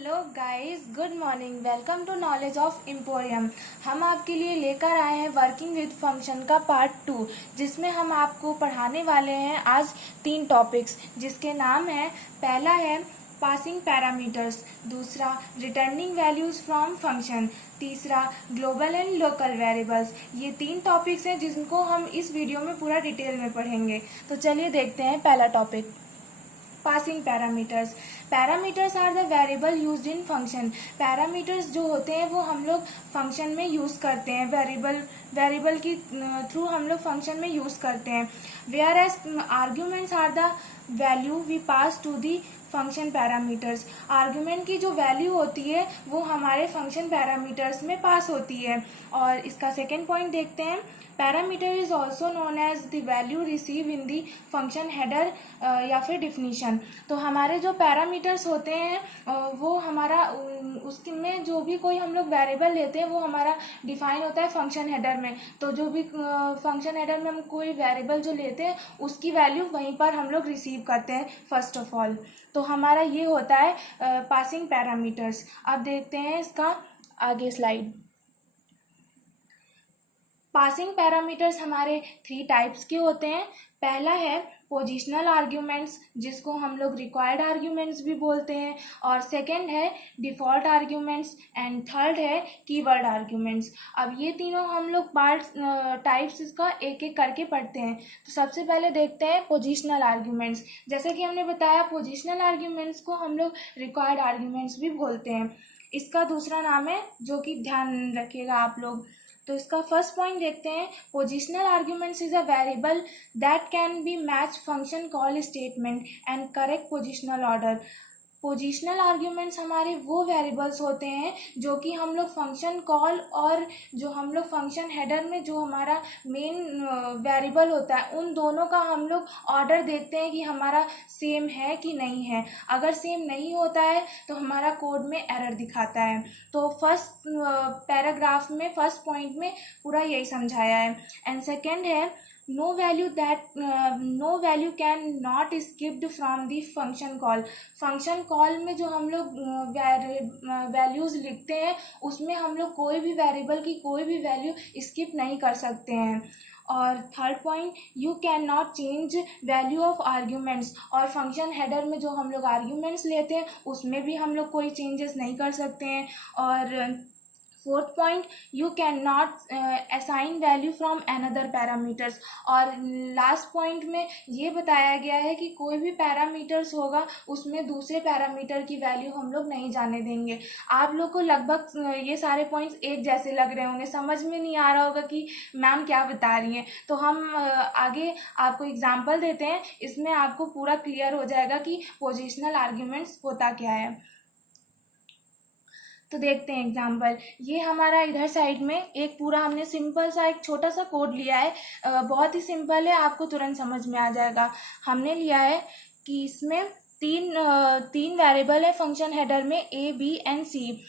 Hello guys, good morning. Welcome to knowledge of emporium. हम आपके लिए लेकर आए हैं वर्किंग विद फंक्शन का पार्ट 2, जिसमें हम आपको पढ़ाने वाले हैं आज 3 टॉपिक्स, जिसके नाम है, पहला है पासिंग पैरामीटर्स, दूसरा रिटर्निंग वैल्यूज फ्रॉम फंक्शन, तीसरा ग्लोबल एंड लोकल वेरिएबल्स। ये 3 टॉपिक्स हैं जिनको हम इस वीडियो में पूरा डिटेल में पढ़ेंगे। तो चलिए देखते हैं पहला topic, passing parameters. Parameters are the variable used in function. Parameters जो होते हैं वो हम लोग फंक्शन में यूज करते हैं, वेरिएबल की थ्रू हम लोग फंक्शन में यूज करते हैं। Whereas arguments are the value we pass to the function parameters. Argument की जो वैल्यू होती है वो हमारे फंक्शन पैरामीटर्स में पास होती है। और इसका सेकेंड पॉइंट देखते हैं, parameter is also known as the value receive in the function header या फिर डिफिनीशन। तो हमारे जो पैरामीटर्स होते हैं वो हमारा उसके में जो भी कोई हम लोग वेरिएबल लेते हैं वो हमारा डिफाइन होता है फंक्शन हेडर में। तो जो भी फंक्शन हेडर में हम कोई वेरिएबल जो लेते हैं उसकी वैल्यू वहीं पर हम लोग रिसीव करते हैं फर्स्ट ऑफ ऑल। तो हमारा ये होता है पासिंग पैरामीटर्स। अब देखते हैं इसका आगे स्लाइड। पासिंग पैरामीटर्स हमारे 3 टाइप्स के होते हैं। पहला है पोजिशनल आर्ग्यूमेंट्स, जिसको हम लोग रिक्वायर्ड आर्ग्यूमेंट्स भी बोलते हैं, और सेकंड है डिफ़ॉल्ट आर्ग्यूमेंट्स, एंड थर्ड है कीवर्ड आर्ग्यूमेंट्स। अब ये तीनों हम लोग टाइप्स इसका एक एक करके पढ़ते हैं। तो सबसे पहले देखते हैं पोजिशनल आर्ग्यूमेंट्स। जैसे कि हमने बताया, पोजिशनल आर्ग्यूमेंट्स को हम लोग रिक्वायर्ड आर्ग्यूमेंट्स भी बोलते हैं। इसका दूसरा नाम है, जो कि ध्यान रखिएगा आप लोग। तो इसका फर्स्ट पॉइंट देखते हैं, positional arguments is a variable that can B match function call statement and correct positional order. Positional arguments हमारे वो वेरिएबल्स होते हैं जो कि हम लोग फंक्शन कॉल और जो हम लोग फंक्शन हेडर में जो हमारा मेन वेरिएबल होता है उन दोनों का हम लोग ऑर्डर देखते हैं कि हमारा सेम है कि नहीं है। अगर सेम नहीं होता है तो हमारा कोड में एरर दिखाता है। तो फर्स्ट पैराग्राफ में फर्स्ट पॉइंट में पूरा यही समझाया है। एंड सेकेंड है, no value can not skipped from the function call। Function call में जो हम लोग वैल्यूज लिखते हैं उसमें हम लोग कोई भी वेरिएबल की कोई भी वैल्यू स्किप नहीं कर सकते हैं। और third point, you can not change value of arguments. और फंक्शन हेडर में जो हम लोग आर्ग्यूमेंट्स लेते हैं उसमें भी हम लोग कोई चेंजेस नहीं कर सकते हैं। और fourth point, you can not assign value from another parameters. और लास्ट पॉइंट में ये बताया गया है कि कोई भी पैरामीटर्स होगा उसमें दूसरे पैरामीटर की वैल्यू हम लोग नहीं जाने देंगे। आप लोग को लगभग ये सारे पॉइंट्स एक जैसे लग रहे होंगे, समझ में नहीं आ रहा होगा कि मैम क्या बता रही हैं। तो हम आगे आपको एग्जाम्पल देते हैं, इसमें आपको पूरा क्लियर हो जाएगा कि पोजिशनल आर्ग्यूमेंट्स होता क्या है। तो देखते हैं एग्जाम्पल। ये हमारा इधर साइड में एक पूरा हमने सिंपल सा एक छोटा सा कोड लिया है। बहुत ही सिंपल है, आपको तुरंत समझ में आ जाएगा। हमने लिया है कि इसमें तीन वेरिएबल है फंक्शन हेडर में, ए बी एंड सी,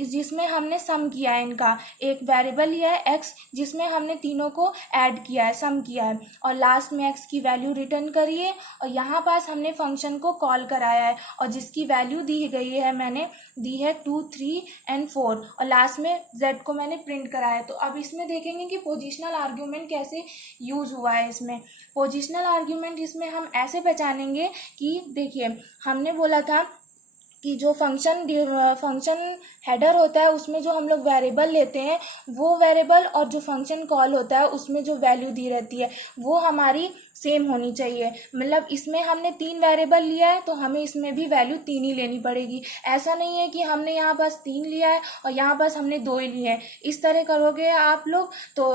जिसमें हमने सम किया है इनका। एक वेरिएबल लिया है एक्स, जिसमें हमने तीनों को ऐड किया है, सम किया है, और लास्ट में एक्स की वैल्यू रिटर्न करी है। और यहाँ पास हमने फंक्शन को कॉल कराया है और जिसकी वैल्यू दी गई है, मैंने दी है 2, 3 एंड 4, और लास्ट में z को मैंने प्रिंट कराया है। तो अब इसमें देखेंगे कि पोजिशनल आर्ग्यूमेंट कैसे यूज हुआ है। इसमें पोजिशनल आर्ग्यूमेंट इसमें हम ऐसे पहचानेंगे कि देखिए, हमने बोला था कि जो फंक्शन हेडर होता है उसमें जो हम लोग वेरिएबल लेते हैं वो वेरिएबल और जो फंक्शन कॉल होता है उसमें जो वैल्यू दी रहती है वो हमारी सेम होनी चाहिए। मतलब इसमें हमने 3 वेरिएबल लिया है तो हमें इसमें भी वैल्यू 3 ही लेनी पड़ेगी। ऐसा नहीं है कि हमने यहाँ पास 3 लिया है और यहाँ पास हमने 2 ही लिए हैं। इस तरह करोगे आप लोग तो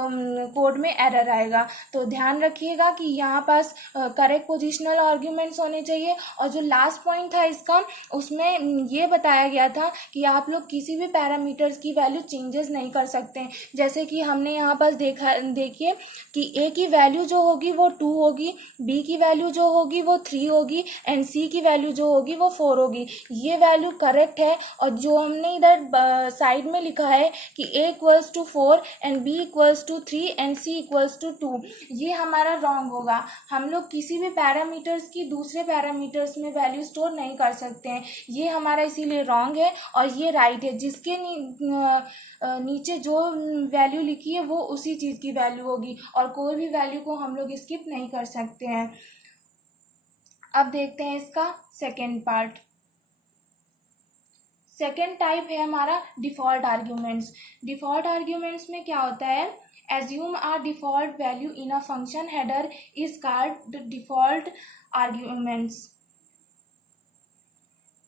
कोड में एरर आएगा। तो ध्यान रखिएगा कि यहाँ पास करेक्ट पोजिशनल आर्ग्यूमेंट्स होने चाहिए। और जो लास्ट पॉइंट था इसका, उसमें ये बताया गया था कि आप लोग किसी भी पैरामीटर्स की वैल्यू चेंजेस नहीं कर सकते हैं। जैसे कि हमने यहाँ पास देखिए कि ए की वैल्यू जो होगी वो 2 होगी होगी, बी की वैल्यू जो होगी वो 3 होगी एंड सी की वैल्यू जो होगी वो 4 होगी। ये वैल्यू करेक्ट है। और जो हमने इधर साइड में लिखा है कि a equals to 4 and b equals to 3 and c equals to 2, ये हमारा रॉन्ग होगा। हम लोग किसी भी पैरामीटर्स की दूसरे पैरामीटर्स में वैल्यू स्टोर नहीं कर सकते हैं, ये हमारा इसीलिए रॉन्ग है। और ये राइट है, जिसके नीचे जो वैल्यू लिखी है वो उसी चीज़ की वैल्यू होगी और कोई भी वैल्यू को हम लोग स्किप नहीं कर सकते हैं। अब देखते हैं इसका सेकेंड पार्ट। सेकेंड टाइप है हमारा डिफ़ॉल्ट आर्ग्यूमेंट्स। डिफ़ॉल्ट आर्ग्यूमेंट्स में क्या होता है, assume are default value in a function header is called default arguments.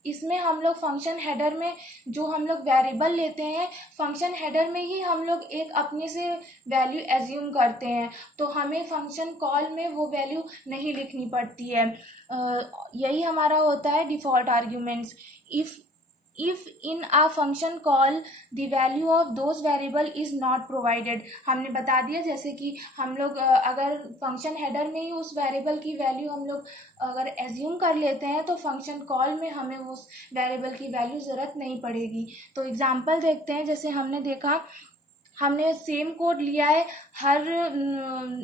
इसमें हम लोग फंक्शन हेडर में जो हम लोग वेरिएबल लेते हैं, फंक्शन हेडर में ही हम लोग एक अपने से वैल्यू एज्यूम करते हैं, तो हमें फंक्शन कॉल में वो वैल्यू नहीं लिखनी पड़ती है। यही हमारा होता है default arguments. If in a function call the value of those variable is not provided, हमने बता दिया जैसे कि हम लोग अगर फंक्शन हेडर में ही उस वेरिएबल की वैल्यू हम लोग अगर एज्यूम कर लेते हैं तो फंक्शन कॉल में हमें उस वेरिएबल की वैल्यू ज़रूरत नहीं पड़ेगी। तो एग्जांपल देखते हैं। जैसे हमने देखा, हमने सेम कोड लिया है, हर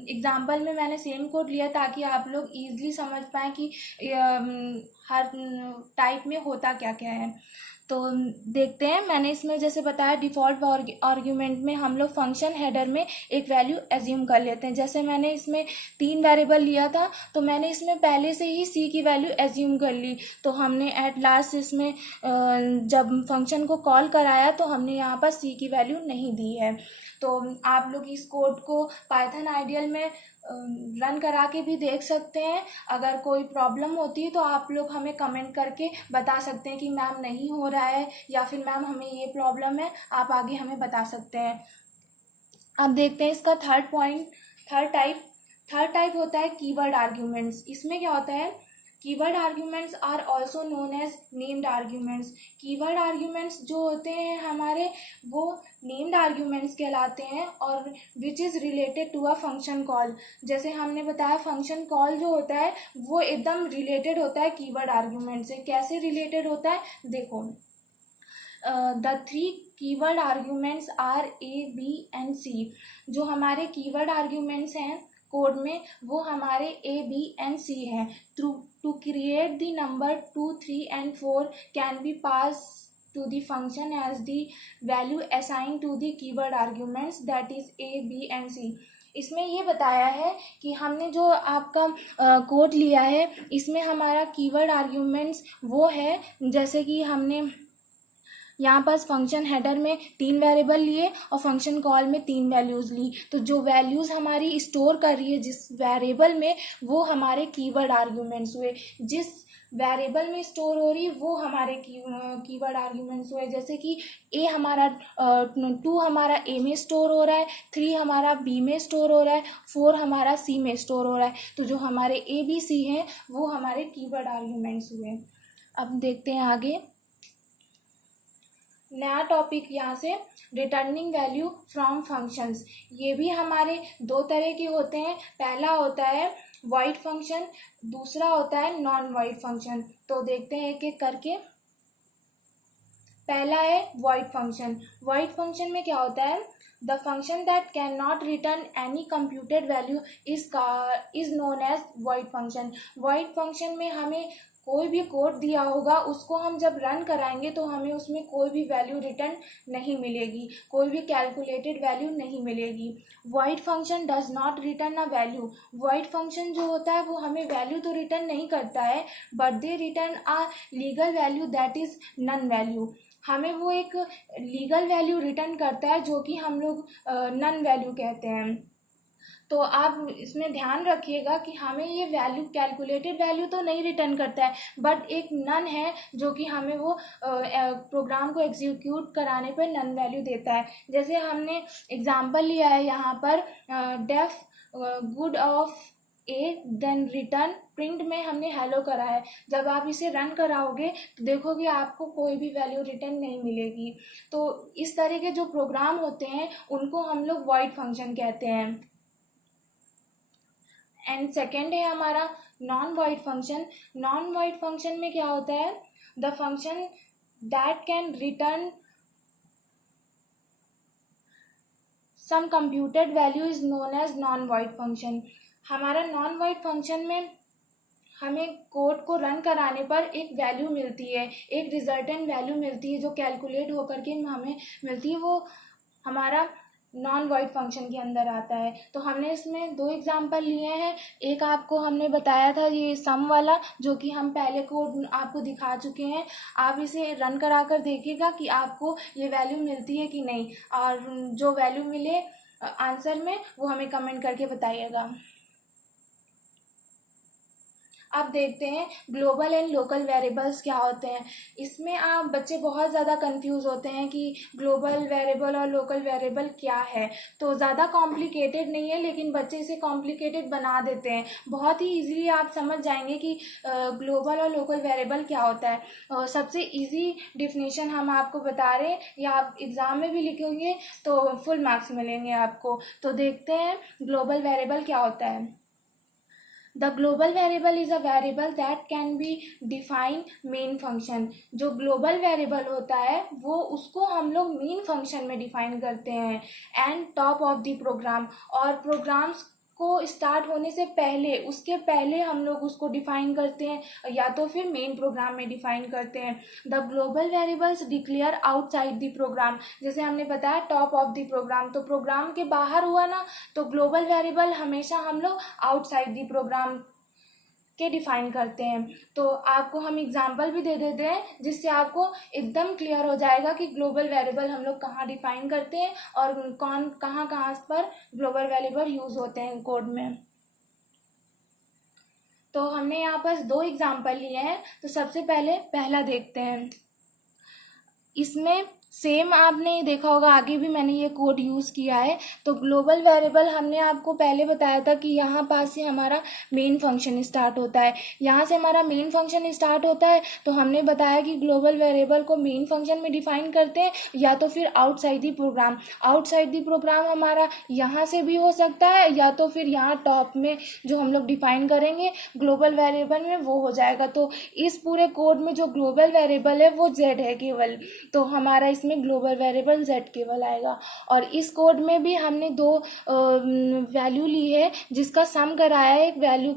एग्जांपल में मैंने सेम कोड लिया ताकि आप लोग ईजिली समझ पाएँ कि हर टाइप में होता क्या क्या है। तो देखते हैं, मैंने इसमें जैसे बताया डिफ़ॉल्ट आर्ग्यूमेंट में हम लोग फंक्शन हेडर में एक वैल्यू एज्यूम कर लेते हैं। जैसे मैंने इसमें 3 वेरिएबल लिया था तो मैंने इसमें पहले से ही सी की वैल्यू एज्यूम कर ली, तो हमने एट लास्ट इसमें जब फंक्शन को कॉल कराया तो हमने यहाँ पर सी की वैल्यू नहीं दी है। तो आप लोग इस कोड को पाइथन आइडियल में रन करा के भी देख सकते हैं। अगर कोई प्रॉब्लम होती है तो आप लोग हमें कमेंट करके बता सकते हैं कि मैम नहीं हो रहा है या फिर मैम हमें ये प्रॉब्लम है, आप आगे हमें बता सकते हैं। अब देखते हैं इसका थर्ड टाइप होता है कीवर्ड आर्ग्यूमेंट्स। इसमें क्या होता है, keyword arguments are also known as named arguments. Keyword arguments जो होते हैं हमारे वो नेम्ड आर्ग्यूमेंट्स कहलाते हैं और which is related to a function call. जैसे हमने बताया फंक्शन कॉल जो होता है वो एकदम रिलेटेड होता है कीवर्ड आर्ग्यूमेंट से। कैसे रिलेटेड होता है, देखो, the 3 keyword arguments are A B and C. जो हमारे कीवर्ड आर्ग्यूमेंट्स हैं कोड में वो हमारे ए बी एंड सी हैं। To create the number 2 3 and 4 can be pass to the function as the value assigned to the keyword arguments that is a, b and c। इसमें ये बताया है कि हमने जो आपका कोड लिया है इसमें हमारा कीवर्ड आर्ग्यूमेंट्स वो है, जैसे कि हमने यहाँ पास फंक्शन हेडर में 3 वेरिएबल लिए और फंक्शन कॉल में 3 वैल्यूज़ ली, तो जो वैल्यूज़ हमारी स्टोर कर रही है जिस वेरिएबल में वो हमारे कीवर्ड आर्ग्यूमेंट्स हुए। जिस वेरिएबल में स्टोर हो रही वो हमारे कीवर्ड आर्ग्यूमेंट्स हुए। जैसे कि ए हमारा 2 हमारा ए में स्टोर हो रहा है, 3 हमारा बी में स्टोर हो रहा है, 4 हमारा सी में स्टोर हो रहा है। तो जो हमारे ए बी सी हैं वो हमारे कीवर्ड आर्ग्यूमेंट्स हुए। अब देखते हैं आगे नया टॉपिक यहाँ से, रिटर्निंग वैल्यू फ्रॉम फंक्शंस। ये भी हमारे 2 तरह के होते हैं। पहला होता है वॉइड फंक्शन, दूसरा होता है नॉन वॉइड फंक्शन। तो देखते हैं एक एक करके। पहला है वॉइड फंक्शन। वॉइड फंक्शन में क्या होता है, the function that can not return any computed value is known as void function. Void function में हमें कोई भी कोड दिया होगा उसको हम जब रन कराएंगे तो हमें उसमें कोई भी वैल्यू रिटर्न नहीं मिलेगी, कोई भी कैलकुलेटेड वैल्यू नहीं मिलेगी। Void function does not return a value. Void function जो होता है वो हमें वैल्यू तो रिटर्न नहीं करता है but they return a legal value that is none value. हमें वो एक लीगल वैल्यू रिटर्न करता है जो कि हम लोग नन वैल्यू कहते हैं। तो आप इसमें ध्यान रखिएगा कि हमें ये वैल्यू कैलकुलेटेड वैल्यू तो नहीं रिटर्न करता है बट एक नन है जो कि हमें वो प्रोग्राम को एग्जीक्यूट कराने पर नन वैल्यू देता है। जैसे हमने एग्जांपल लिया है यहाँ पर def good of a then return print में हमने हेलो करा है। जब आप इसे रन कराओगे तो देखोगे आपको कोई भी वैल्यू रिटर्न नहीं मिलेगी। तो इस तरह के जो प्रोग्राम होते हैं उनको हम लोग वॉइड फंक्शन कहते हैं। एंड सेकेंड है हमारा non void function. Non void function में क्या होता है, the function that can return some computed value is known as non void function. हमारा नॉन वॉइड फंक्शन में हमें कोड को रन कराने पर एक वैल्यू मिलती है, एक रिजल्टेंट वैल्यू मिलती है जो कैलकुलेट होकर के हमें मिलती है, वो हमारा नॉन वॉइड फंक्शन के अंदर आता है। तो हमने इसमें दो एग्जांपल लिए हैं। एक आपको हमने बताया था ये सम वाला, जो कि हम पहले कोड आपको दिखा चुके हैं। आप इसे रन करा कर देखिएगा कि आपको ये वैल्यू मिलती है कि नहीं, और जो वैल्यू मिले आंसर में वो हमें कमेंट करके बताइएगा। अब देखते हैं ग्लोबल एंड लोकल वेरिएबल्स क्या होते हैं। इसमें आप बच्चे बहुत ज़्यादा कंफ्यूज होते हैं कि ग्लोबल वेरिएबल और लोकल वेरिएबल क्या है। तो ज़्यादा कॉम्प्लिकेटेड नहीं है, लेकिन बच्चे इसे कॉम्प्लिकेटेड बना देते हैं। बहुत ही ईजीली आप समझ जाएंगे कि ग्लोबल और लोकल वेरिएबल क्या होता है। सबसे ईजी डिफिनीशन हम आपको बता रहे हैं, या आप एग्ज़ाम में भी लिखेंगे तो फुल मार्क्स मिलेंगे आपको। तो देखते हैं ग्लोबल वेरिएबल क्या होता है। The global variable is a variable that can be define main function. जो ग्लोबल वेरिएबल होता है वो उसको हम लोग मेन फंक्शन में डिफाइन करते हैं, and top of the program, और प्रोग्राम्स को स्टार्ट होने से पहले, उसके पहले हम लोग उसको डिफाइन करते हैं, या तो फिर मेन प्रोग्राम में डिफाइन करते हैं। The global variables declare outside the program. जैसे हमने बताया टॉप ऑफ द प्रोग्राम, तो प्रोग्राम के बाहर हुआ ना, तो ग्लोबल वेरिएबल हमेशा हम लोग आउटसाइड द प्रोग्राम के डिफाइन करते हैं। तो आपको हम एग्जाम्पल भी दे देते हैं, जिससे आपको एकदम क्लियर हो जाएगा कि ग्लोबल वेरिएबल हम लोग कहाँ डिफाइन करते हैं और कहाँ पर ग्लोबल वेरिएबल यूज होते हैं कोड में। तो हमने यहाँ पर दो एग्जाम्पल लिए हैं। तो सबसे पहले पहला देखते हैं। इसमें सेम आपने देखा होगा, आगे भी मैंने ये कोड यूज़ किया है। तो ग्लोबल वेरिएबल हमने आपको पहले बताया था कि यहाँ पास से हमारा मेन फंक्शन स्टार्ट होता है। यहाँ से हमारा मेन फंक्शन स्टार्ट होता है, तो हमने बताया कि ग्लोबल वेरिएबल को मेन फंक्शन में डिफाइन करते हैं, या तो फिर outside the program. Outside the program हमारा यहाँ से भी हो सकता है, या तो फिर यहाँ टॉप में जो हम लोग डिफाइन करेंगे ग्लोबल वेरिएबल में वो हो जाएगा। तो इस पूरे कोड में जो ग्लोबल वेरिएबल है वो जेड है केवल, तो हमारा इसमें ग्लोबल वेरिएबल जेड केवल आएगा। और इस कोड में भी हमने दो वैल्यू ली है, जिसका सम कराया है, एक वैल्यू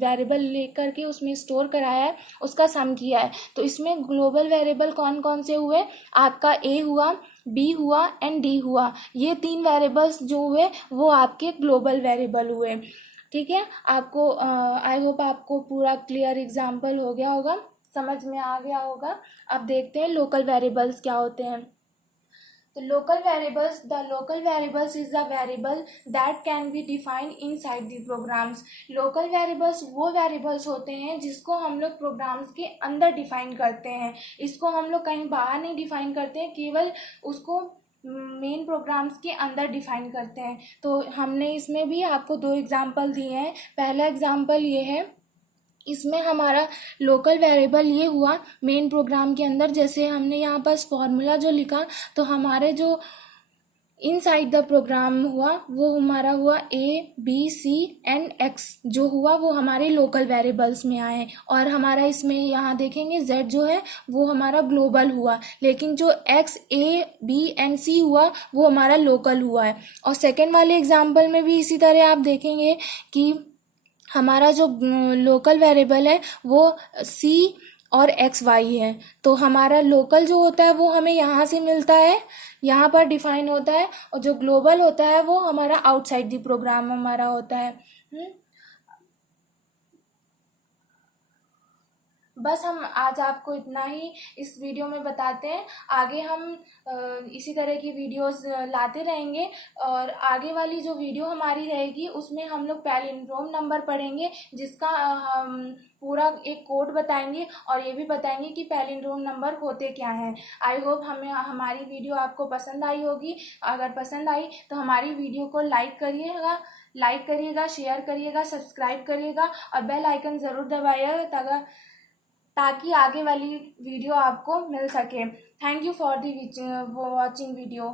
वेरिएबल लेकर के उसमें स्टोर कराया है, उसका सम किया है। तो इसमें ग्लोबल वेरिएबल कौन कौन से हुए, आपका ए हुआ, बी हुआ एंड डी हुआ। ये तीन वेरिएबल्स जो हुए वो आपके ग्लोबल वेरिएबल हुए। ठीक है, आपको आई होप आपको पूरा क्लियर एग्जाम्पल हो गया होगा, समझ में आ गया होगा। अब देखते हैं लोकल वेरिएबल्स क्या होते हैं। तो the local variables is the variable that can be defined inside the programs. Local variables वो वेरिएबल्स होते हैं जिसको हम लोग प्रोग्राम्स के अंदर डिफाइन करते हैं। इसको हम लोग कहीं बाहर नहीं डिफाइन करते हैं, केवल उसको मेन प्रोग्राम्स के अंदर डिफाइन करते हैं। तो हमने इसमें भी आपको दो एग्जाम्पल दिए हैं। पहला एग्जाम्पल ये है, इसमें हमारा लोकल वेरिएबल ये हुआ मेन प्रोग्राम के अंदर। जैसे हमने यहाँ पर फॉर्मूला जो लिखा, तो हमारे जो इनसाइड द प्रोग्राम हुआ वो हमारा हुआ a b c and x, जो हुआ वो हमारे लोकल वेरिएबल्स में आए। और हमारा इसमें यहाँ देखेंगे जेड जो है वो हमारा ग्लोबल हुआ, लेकिन जो एक्स ए बी एंड सी हुआ वो हमारा लोकल हुआ है। और सेकेंड वाले एग्जाम्पल में भी इसी तरह आप देखेंगे कि हमारा जो लोकल वेरिएबल है वो सी और एक्स वाई है। तो हमारा लोकल जो होता है वो हमें यहाँ से मिलता है, यहाँ पर डिफाइन होता है, और जो ग्लोबल होता है वो हमारा आउटसाइड द प्रोग्राम हमारा होता है। बस हम आज आपको इतना ही इस वीडियो में बताते हैं। आगे हम इसी तरह की वीडियोस लाते रहेंगे, और आगे वाली जो वीडियो हमारी रहेगी उसमें हम लोग पैलिंड्रोम नंबर पढ़ेंगे, जिसका हम पूरा एक कोड बताएंगे, और ये भी बताएंगे कि पैलिंड्रोम नंबर होते क्या हैं। आई होप हमारी वीडियो आपको पसंद आई होगी। अगर पसंद आई तो हमारी वीडियो को लाइक करिएगा, शेयर करिएगा, सब्सक्राइब करिएगा, और बेल आइकन ज़रूर दबाइएगा ताकि आगे वाली वीडियो आपको मिल सके। Thank you for the watching video.